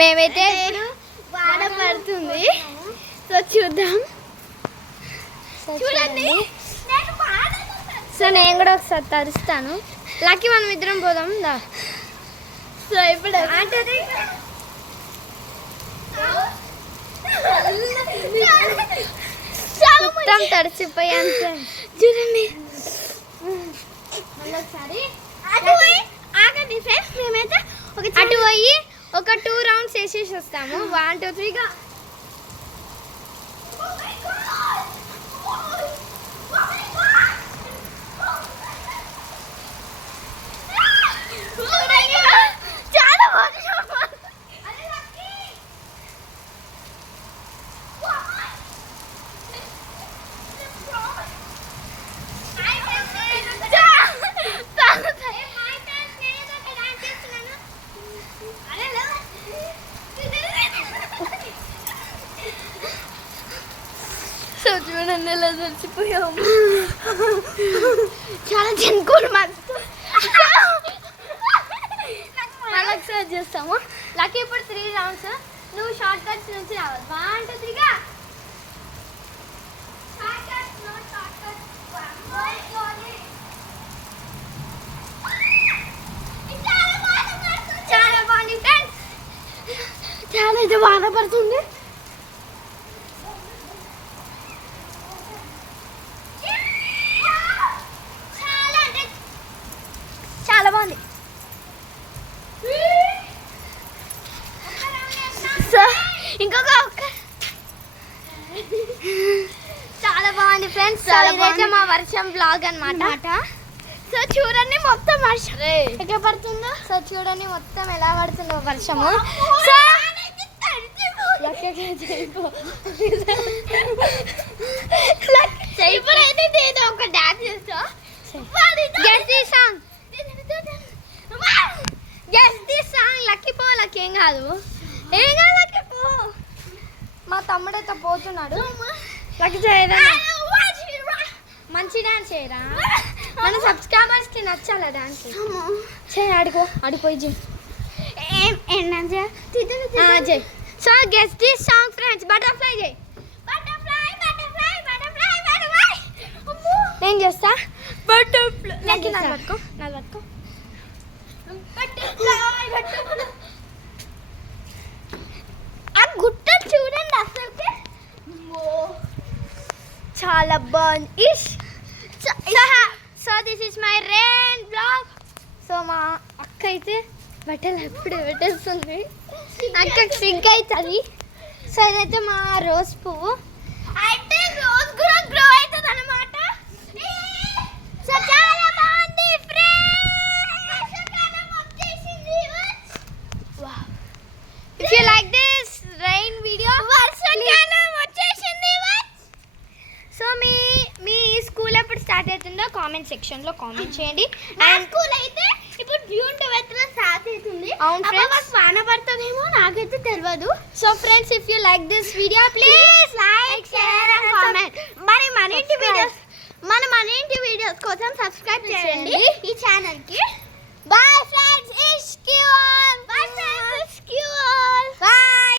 మేమైతే వాన పడుతుంది. సో చూద్దాం. చూడండి. సో నేను కూడా ఒకసారి తరుస్తాను. లక్కీ మనం ఇద్దరం పోదాం దా. సో ఇప్పుడు మొత్తం తడిచిపోయాను. చూడండి మేమైతే అటు పోయి ఒక 2 రౌండ్స్ వేసేసి వస్తాము. 1 2 3గా. చాలా చూడండి ఎలా చచ్చిపోయాము. చాలా చినుకులు మస్తు. మళ్ళీ ఒకసారి చేస్తాము. లక్కీ ఇప్పుడు 3 రౌండ్స్. నువ్వు షార్ట్ కట్స్ నుంచి రావాలి. 1 2 3గా. చాలా బాగుంది ఫ్రెండ్స్. చాలా అయితే బాధ పడుతుంది. చాలా బాగుంది. సో ఇంకొక చాలా బాగుంది ఫ్రెండ్స్. ఇదైతే మా వర్షం బ్లాగ్ అన్నమాట. సో చూడండి మొత్తం వర్షం ఎక్కడ పడుతుందో. సో చూడండి మొత్తం ఎలా పడుతుందో వర్షము. సో ఇప్పుడైతే ఏదో ఒక డాన్స్ చేస్తా. లక్కీ పో. లక్కీ ఏం కాదు. లక్కీ పో. మా తమ్ముడైతే పోతున్నాడు. లక్కీ చేయరా మంచి డాన్స్ చేయరా. మన సబ్స్క్రైబర్స్ కి నచ్చాలా డాన్స్ చేయి. ఆడిపోయి జై. So guess this song friends. Butterfly జై. నేను చేస్తా. బటర్ఫ్లై. లక్కీ నాకు పట్టుకో. ఆ గుట్ట చూడండి అసలుకి చాలా బాగుంది. So this is my rain blog. So మా అక్క అయితే బట్టలు ఎప్పుడు పెట్టేస్తుంది. అక్కకి సిగ్గు అవుతుంది. సో ఇదైతే మా రోజ్ పువ్వు. అయితే రోజ్ కూడా గ్రో అవుతుంది అన్నమాట. సో చాలా బాగుంది friends. If you like this rain video వర్షాకాలం వచ్చేసింది. సో మీ స్కూల్ ఎప్పుడు స్టార్ట్ అవుతుందో కామెంట్ సెక్షన్ లో కామెంట్ చేయండి. అండ్ స్కూల్ అయితే ఇప్పుడు జూన్ 12 లో స్టార్ట్ అవుతుంది. అవును ఫ్రెండ్స్. వాన పడుతుందేమో నాకైతే తెలియదు. So friends if you like this video please like